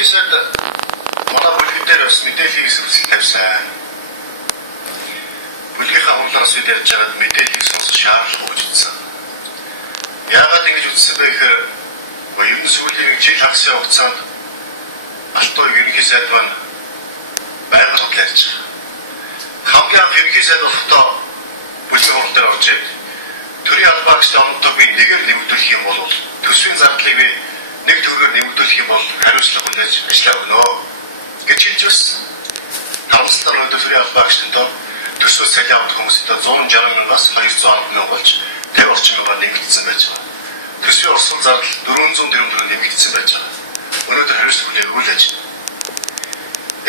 ерөнхий сайд манай бүлэг дээр бас мэдээллийг зөвсөл тавьсан. Бүлгийнхаа хурлаараас бид ярьж байгаа мэдээллийг сонсох шаардлага үүссэн. Яагаад ингэж үүссэн бэ гэхээр ерөн сүүлийн жил хагас хугацаанд Алтан ерөнхий сайд маань байгаль судлал ярьж байгаа. Хамгийн анх ерөнхий сайд болохдоо бүлгийн хурал дээр орж ирээд төрийн албаа гэж онцлог би нэгээр нэмэгдүүлэх юм бол төсвийн зардлыг би нэг төгрөгөөр нэмэгдүүлэх юм бол хариуцлага хүлээж ажиллаа өгнө гэж хэлж байсан. Харамсалтай нь төрийн албаа гэжтэй төсөө салхи авах хүмүүстэй 160 мянгаас 210 мянга болж 50 орчим мянгаар нэмэгдсэн байж байгаа. Төсвийн орсон зардал 400 төгрөгөөр нэмэгдсэн байж байгаа. Өнөөдөр хариуцлага хүлээх үйл ажиллагаа.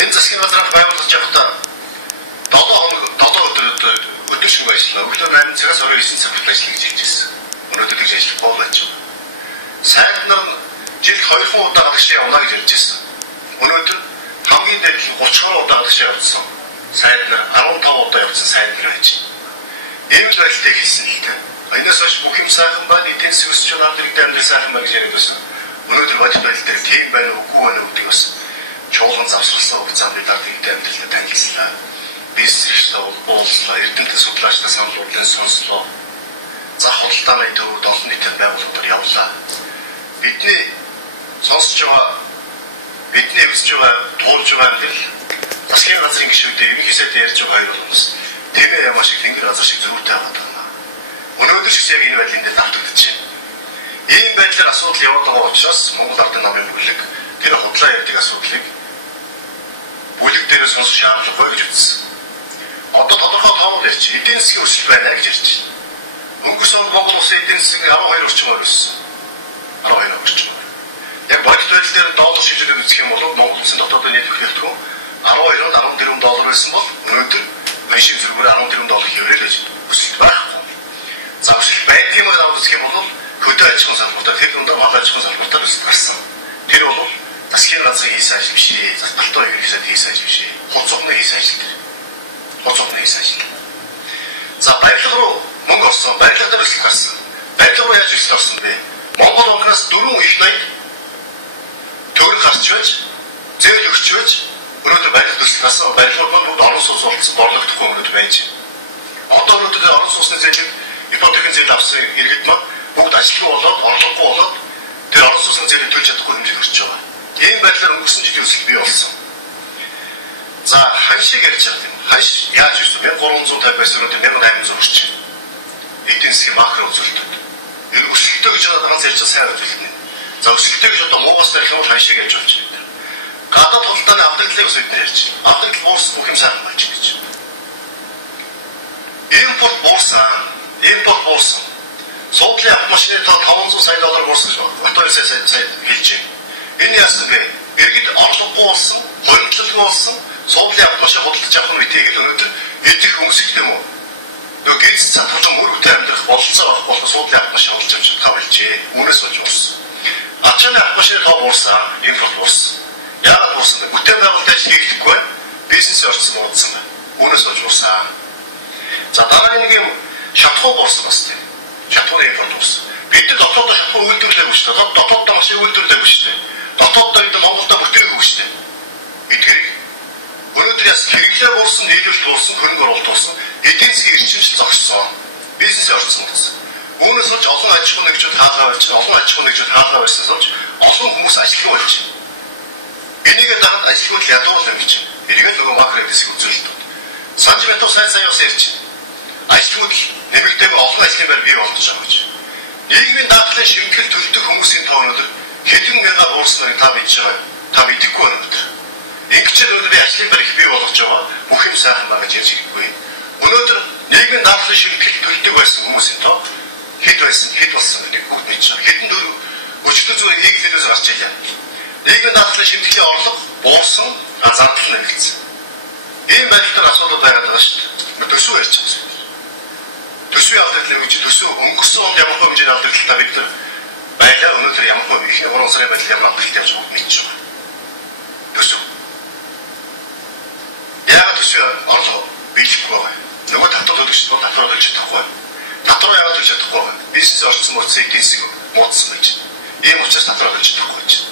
Энэ засгийн газраар байгуулж явахдаа 7 өдөр шүг ажиллана. Өглөө 8 цагаас 29 цаг хүртэл ажиллана гэж хэлж байсан. Өнөөдөр тэгж ажиллахгүй байж байгаа. Сайд нар жилд 2 удаа гадагшаа явна гэж хэлж байсан. Өнөөдөр хамгийн дээд 30 удаа гадагшаа явсан. Сайд нар 15 удаа явсан сайд нар байж. Ийм л байлтай хэлсэн л дээ. Энэс хойш бүх юм сайхан байна. Эдийн засгийн өсч байгаа дэрэгдээ амьдрал сайхан байна гэж яриад байсан. Өнөөдөр бодит байдал дээр тийм байна үгүй байна гэдэг бас чуулган завсарласан хугацаанд бид дэрэгдээ амьдралд танилцлаа. Бизнес уулзлаа, эрдэмтэн судлаачтай санал уулзсан сонслоо. Зах худалдааны төвд олон нийтэд байгууллагууд явлаа. Бидний сонсож байгаа, бидний үзэж байгаа, туулж байгаа амьдрал засгийн газрын гишүүдээр ерөнхий сайд ярьж байгаа хоёр хүмүүс тэмээ ямаа шиг тэнгэр газар шиг зөрүүтэй байгаа. Өнөөдөр ч яг энэ байдлын дээр давтагдаж байна. Ийм байдлаар асуудал яваад байгаа учраас Монгол Ардын намын бүлэг тэр худлаа ярьдаг асуудлыг бүлэг дээр сонсох шаардлагагүй гэж үзсэн. Одоо тодорхой тоомд ярьж эдийн засгийн өсөлт байна гэж ярьж байна. Өнгөрсөн онд Монгол улсын эдийн засаг 12 орчмоор өссөн. 12 орчмоор. Яг бодит байдал дээр доллар шилжүүлээд үзэх юм бол Монгол улсын дотоодын нийт бүтээгдэхүүн 12-д 14 доллар байсан бол өнөөдөр машин зэргээр 14 доллар хөврөлж өсөлт байхгүй. За өсөлт байдаг юм аа үзэх юм бол хөдөө аж ахуйн салбартаа тэр дундаа мал аж ахуйн салбартаа өсөлт гарсан. Тэр бол засгийн газрын хийсэн ажил биш ээ. Засгийн ерөнхий сайд хийсэн ажил биш ээ. Хуцугны хийсэн ажил. Хуцугны хийсэн ажил. За баярлал руу мөнгө орсон. Баярлал дээр өсөлт гарсан. Баярлал руу яаж өсөлт орсон бэ? Монгол банкнаас 4 их 80 төгрөг гарч байж, зээл өгч байж өнөөдөр баярлал өсөлт гарсан. Баярлал бол орон сууц болсон борлогдохгүй өнөөдөр байж. Одоо өнөөдөр орон сууцны зээлийг ипотекийн зээл авсан иргэд маань бүгд ажилгүй болоод орлогогүй болоод тэр орон сууцны зээлийг төлж чадахгүй хэмжээнд хүрч байгаа. Ийм байдлаар өнгөрсөн жилийн өсөлт бий болсон. За ханшиг ярьж байгаа юм. Ханш яаж ирсэн? 1350 байсан өнөөдөр 1800 хүрч байна. Эдийн засгийн макро үзүүлэлтүүд. Энэ өсөлтөө гэж ганц ярьж сайн үзүүлнэ. За өсөлтөө гэж одоо муугаас тарих юм бол ханшиг яаж болж байна? Гадаад худалдааны авдагдлыг бас бид ярьж байна. Авдагдал буурсан бүх юм сайхан болж гэж. Импорт буурсан. Суудлын автомашины тоо 500 сая доллар буурсан гэж байна. Батбаяр сая хэлж байна. Энэ яасан бэ? Иргэд орлогогүй болсон, хөрөнгөлөлгүй болсон, суудлын автомашин худалдаж авах нь үтэйг л өнөөдөр идэх хүмүүс их юм уу? Нөгөө гэрээс цатгалан мөр өвтэй амьдрах бололцоо авах болох суудлын автомашин худалдаж авч байгаа болжээ. Үүнээс болж уурсан. Ачааны автомашины тоо буурсан, импорт буурсан. Яагаад буурсан бэ? Бүтээн байгуулалтын ажил хийгдэхгүй байна. Бизнес орцсон муудсан байна. Үүнээс болж уурсан. За дараагийн нэг юм шатхуу буурсан бас тийм. Шатхууны импорт буурсан. Бид дотоодоо шатхуу үйлдвэрлэегүй шүү дээ. Дотоодоо машин үйлдвэрлэегүй шүү дээ. Дотоодоо бид Монголда бүтээгүй шүү дээ. Бид хэрэг өнөөдөр яс хэрэглээ буурсан, нийлүүлэлт буурсан, хөрөнгө оруулалт буурсан, эдийн засгийн эрчимч зогссон. Бизнес орцсон гэсэн. Үүнээс болж олон аж ахуйн нэгжүүд хаалгаа барьж, олон аж ахуйн нэгжүүд хаалгаа барьсан болж олон хүмүүс ажилгүй болж байна. Энийг дараад ажилгүйд ядуулна гэж. Эргээд нөгөө макро эдийн засгийн үзүүлэлтүүд. Санж байтуг сайн бас ярьж. Ажилгүйд нэмэгдээгүй олон ажлын байр бий болгож байгаа гэж. Нийгмийн даатгалын шимтгэл төлдөг хүмүүсийн тоо өнөөдөр хэдэн мянган уурсныг та мэдж байгаа. Та мэдэхгүй байна өнөөдөр. Ингэчээр өнөөдөр ажлын байр их бий болгож байгаа. Бүх юм сайхан байгаа гэж ярьж хэрэггүй. Өнөөдөр нийгмийн даатгалын шимтгэл төлдөг байсан хүмүүсийн тоо хэд болсон гэдэг бүгд мэдж байгаа. Хэдэн дөрөв өчтөр зүгээр нэг хэлээс гарч ийлээ. Нийгмийн даатгалын шимтгэлийн орлого буурсан, зардал нэмэгдсэн. Ийм байдлаар асуудал байгаад байгаа шүү дээ. Төсөв ярьж байгаа. Төсвийн авдагдлыг гэж төсөв өнгөрсөн онд ямар хэмжээний авдагдлаа бид нар байлаа өнөөдөр ямар ихний 3 сарын байдлаар ямар авдагдлыг явж бүгд мэдж байгаа. Төсөв. Яагаад төсвийн орлого биелэхгүй вэ? Нөгөө татвар төлөгч бол татвар төлж чадахгүй. Татвар яагаад төлж чадахгүй вэ? Бизнес орцсон мөрцөө эдийн засаг муудсан байж. Ийм учраас татвар төлж чадахгүй.